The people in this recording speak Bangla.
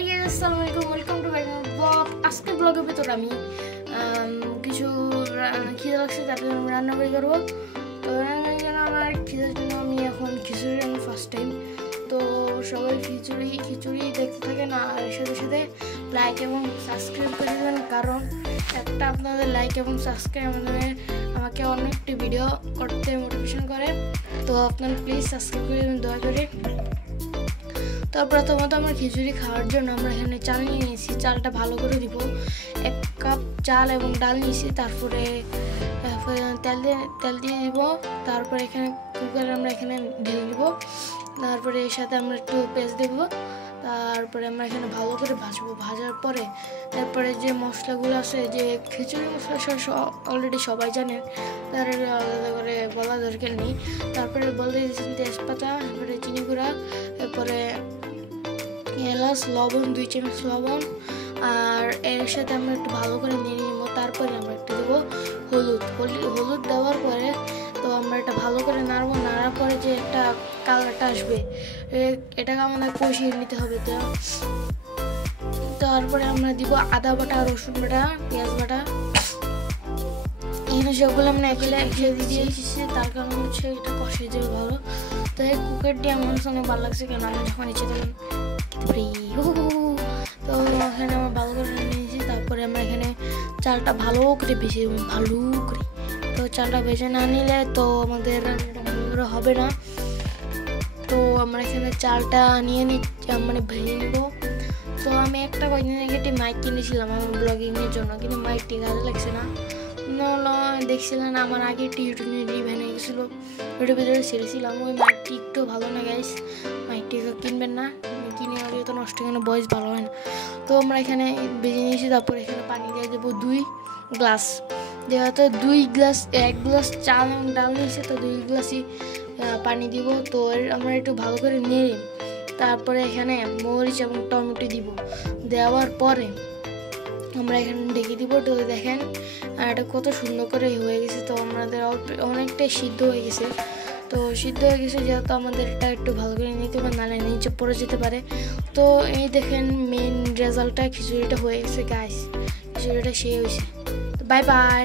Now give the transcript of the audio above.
হাই গাইস, আসসালামু আলাইকুম, ওয়েলকাম টু মাই ব্লগ। আজকের ব্লগের ভিতর আমি কিছু খিদে লাগছে, তারপরে আমি রান্না করে করবো। তো রান্নার জন্য আমার খিদের জন্য আমি এখন খিচুড়ি রান্না ফার্স্ট টাইম। তো সবাই খিচুড়ি দেখতে থাকেন আর সাথে সাথে লাইক এবং সাবস্ক্রাইব করে দেবেন, কারণ একটা আপনাদের লাইক এবং সাবস্ক্রাইব আমাকে অনেকটি ভিডিও করতে মোটিভেশন করে। তো আপনারা প্লিজ সাবস্ক্রাইব করে দেবেন দয়া করে। তো প্রথমত আমরা খিচুড়ি খাওয়ার জন্য আমরা এখানে চাল নিয়ে নিয়েছি। চালটা ভালো করে দিব, 1 কাপ চাল এবং ডাল নিয়েছি। তারপরে তেল দিয়ে দিব। তারপরে এখানে কুকারে আমরা এখানে ঢেলে দিব। তারপরে এর সাথে আমরা একটু পেঁয়াজ দেব। তারপরে আমরা এখানে ভালো করে ভাজবো। ভাজার পরে তারপরে যে মশলাগুলো আছে, যে খিচুড়ি মশলা অলরেডি সবাই জানেন, তার আলাদা করে বলা দরকার নেই। তারপরে বলতে দিয়েছেন তেজপাতা, তারপরে চিনি গুঁড়া, তারপরে এলাচ, লবণ, 2 চামচ লবণ। আর এর সাথে আমরা একটু ভালো করে নিয়ে নিব। তারপরে আমরা একটু দেবো হলুদ দেওয়ার পরে তো আমরা এটা ভালো করে নাড়ার পরে যে একটা কালারটা আসবে, এটাকে আমাদের কষিয়ে নিতে হবে। তো তারপরে আমরা দিব আদা বাটা, রসুন বাটা, পেঁয়াজ বাটা। এখানে সবগুলো আমরা একসাথে দিয়ে এসেছি, তার কারণ হচ্ছে এটা কষিয়ে যাবে ভালো। তো এই কুকারটি আমার অনেক ভালো লাগছে, কেন আমি যখন ইচ্ছে তখন তো এখানে আমরা ভালো করে নিয়েছি। তারপরে আমরা এখানে চালটা ভালো করে ভেজে তো চালটা ভেজে না নিলে তো আমাদের রান্নাটা ভালো করে হবে না। তো আমরা এখানে চালটা নিয়ে ভেজে নিব। তো আমি একটা কয়েকদিন আগে একটি মাইক কিনেছিলাম আমার ব্লগিংয়ের জন্য, কিন্তু মাইকটি কাজে লাগছে না। দেখছিলেন আমার আগে একটি ইউটিউব রিভিউ হয়ে গেছিলো, ওইটার ভিতরে ছেড়েছিলাম। ওই মাইকটি একটু ভালো না গাইস, মাইকটি কিনবেন না, কিনে হলে তো নষ্ট, কেন ভয়েস ভালো হয় না। তো আমরা এখানে ভেজে নিয়েছি। তারপরে এখানে পানি দিয়ে দেবো 2 গ্লাস। যেহেতু 1 গ্লাস চাল এবং ডাল নিয়েছে, তো 2 গ্লাসই পানি দিব। তো আমরা একটু ভালো করে নেড়ে তারপরে এখানে মরিচ এবং টমেটো দিব। দেওয়ার পরে আমরা এখানে ঢেকে দিব। তো দেখেন এটা কত সুন্দর করে হয়ে গেছে। তো আমাদের অনেকটাই সিদ্ধ হয়ে গেছে। তো সিদ্ধ হয়ে গেছে যেহেতু আমাদের এটা একটু ভালো করে নিতে হবে, নাহলে নিচে পড়ে যেতে পারে। তো এই দেখেন মেন রেজাল্টটা, খিচুড়িটা হয়ে গেছে গাইস, খিচুড়িটা সেই হয়েছে। তো বাই বাই।